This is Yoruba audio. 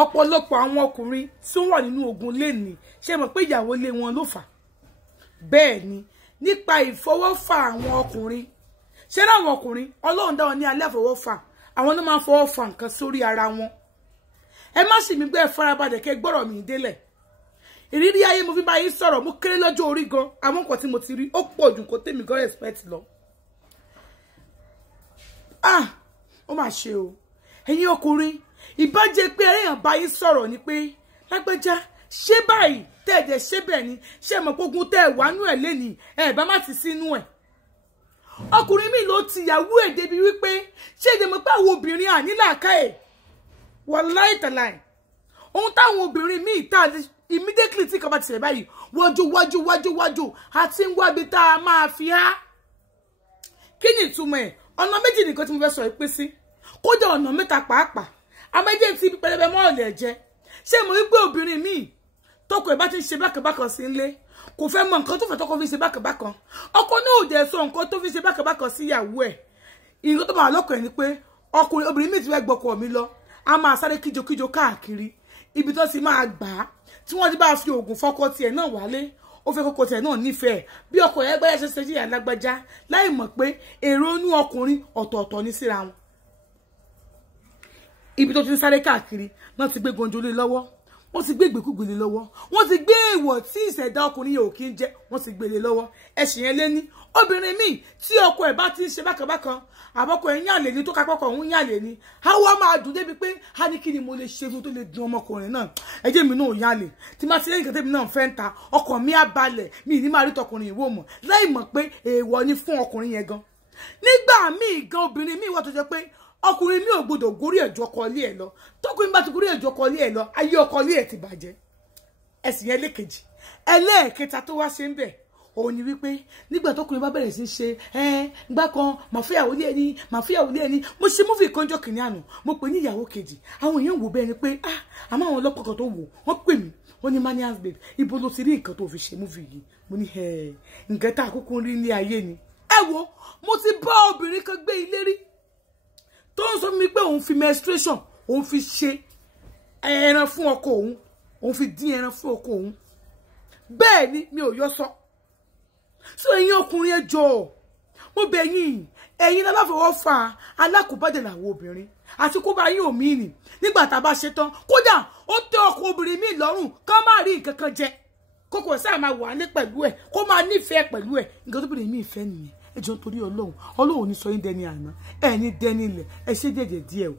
ọ̀pọ̀lọpọ̀ àwọn ọkùnrin tí wọ́n wà nínú ogun lẹ́ni ṣe mọ̀ pé ìyàwó lé wọn ló fà bẹ́ẹ̀ ni nípa ìfọwọ́fà àwọn ọkùnrin ṣé láwọn ọkùnrin Ọlọ́run dá wọn ní aláfọwọ́fà àwọn ló máa ń fọwọ́ fa nǹkan sórí ara wọn ẹ má sì mí gbé farabalẹ̀ kẹ́ gbọ́rọ̀ mi délẹ̀ ìrírí ayé mo fi bá yín sọ̀rọ̀ mo kéré lọ́jọ́ orí gan àwọn nǹkan tí mo ti rí ó pọ̀ jù kó tèmi gan respect lọ ó mà ṣe o ẹ̀yin ọkùnrin ìbàjẹ́ pé èèyàn bá yín sọ̀rọ̀ ni pé lágbájá ṣé báyìí tẹ̀jẹ̀ ṣé bẹ́ẹ̀ ni ṣé mọ̀ pógun tẹ́ ẹ̀ wánú ẹ̀ lẹ́ni ẹ̀ bá má ti sínú ẹ̀ ọkùnrin mi ló ti yàwó ẹ̀ débi wípé ṣé èdè mọ̀ pé àwọn obìnrin ànílàáká ẹ̀ wàláì tàláì ohun táwọn obìnrin míì tá immediately tí kan bá ti ṣẹlẹ̀ báyìí wájú àti ń wábi tá a máa fi há kí ni ìtumọ̀ ẹ̀ ọ̀nà méjì nìkan tí mo fẹ́ sọ ìpín sí kódà ọ̀nà mẹ́ta pàápàá àmẹ́jẹ́ ti pẹlẹbẹ mọ́ ọ̀lẹ̀ jẹ́ ṣé mo rí pé obìnrin míì tọkọ ẹ̀ bá ti ń ṣe bákàbákan sí ilé kò fẹ́ mọ nǹkan tó fẹ́ tọkọ fi ṣe bákàbákan ọkọ náà ò dẹ̀ sọ nǹkan tó fi ṣe bákàbákan sí ìyàwó ẹ̀ ìyẹn tó máa lọ́kọ̀ ẹ̀ ni pé ọkùnrin obìnrin míì ti fẹ́ gbọ́kọ mi lọ a máa sáré kíjokíjo káàkiri ibi tó ti máa gbà á tí wọ́n ti bá fi oògùn fọ́kọ tiẹ̀ náà wálé ó fẹ́ kókó tiẹ̀ náà nífẹ̀ẹ́ bí ọkọ ẹ̀ gbẹ́yẹ ṣe ṣe jìyà lágbájá láì mọ̀ pé èrò inú ọkùnrin ọ̀tọ̀ọ̀tọ̀ ní síra wọn ibi tó ti ń sáré káàkiri náà ti gbé gonjolé lọ́wọ́ wọ́n ti gbé ìgbékúgbélé lọ́wọ́ wọ́n ti gbé èèwọ̀ tí ìṣẹ̀dá ọkùnrin yóò kí ń jẹ wọ́n ti gbélé lọ́wọ́ ẹ̀sìn yẹn lé ní obìnrin míì tí ọkọ ẹ̀ bá ti ń ṣe bákanbákan àbọ̀kọ ẹ̀ yàn lè ní tó kápọ́kọ̀ òun yàn lè ní àwa máa dùn débi pé a ní kí ni mo lè ṣe fún tó lè dùn ọmọkùnrin náà ẹjẹ́ mi náà yàn lè tí máa ti lẹ́yìn kẹtẹ́ mi náà fẹ́ ń ta ọkàn mi á balẹ̀ mi ní máa rí tọkùnrin ìwò mọ̀ láì mọ̀ pé èèwọ̀ ni fún ọkùnrin yẹn gan nígbà míì gan obìnrin míì wà tó jẹ́ pé ọkùnrin mi ò gbọdọ̀ gorí ẹ̀jọ́ ọkọ ilé ẹ̀ lọ tọkùnrin bá ti gorí ẹ̀jọ́ ọkọ ilé ẹ̀ lọ ayé ọkọ ilé ẹ̀ ti bàjẹ́ ẹ̀sìn yẹn lékejì ẹlẹ́ẹ̀kẹta tó wá ṣe ń bẹ̀ òun ni wípé nígbà tọkùnrin bá bẹ̀rẹ̀ sí ṣe gbá kan màfíyàwó lé ẹni mo ṣe múfì kanjọ́ kìíní àná mo pè ní ìyàwó kejì àwọn èèyàn wò bẹ́ẹ̀ ni pé àmọ́ àwọn ọlọ́pàá kan tó wò wọ́n pè mí wọ́n ní manias babe ibo ló ti rí nǹkan tó fi ṣe múfì yìí mo ní nǹkan tá àkókò rí ní ayé ni ẹ wo mo ti bá obìnrin kan gbé ilé rí tó ń sọ mi pé òun fi menstruation òun fi ṣe ẹran fún ọkọ òun fi dín ẹran fún ọkọ òun bẹ́ẹ̀ ni mi ò yọ sọ so ẹ̀yin ọkùnrin ẹ jọ̀ọ́ mo bẹ̀ yín ẹ̀yin aláfọwọ́fà alákòbádẹ làwọn obìnrin àti kó bá yín òmí nì nígbà tá a bá ṣe tán kódà ó tẹ ọkọ obìnrin míì lọ́rùn ká má rí nǹkan kan jẹ kókò sáà máa wà ní pẹ̀lú ẹ̀ kó máa nífẹ̀ẹ́ pẹ̀lú ẹ̀ nǹkan tó bìnrin míì fẹ́ nìyẹn ẹ jọ̀ọ́ torí Ọlọ́run ní sọ yín dẹni àná ẹ ní dẹni ilẹ̀ ẹ ṣe díẹ̀ díẹ̀ o.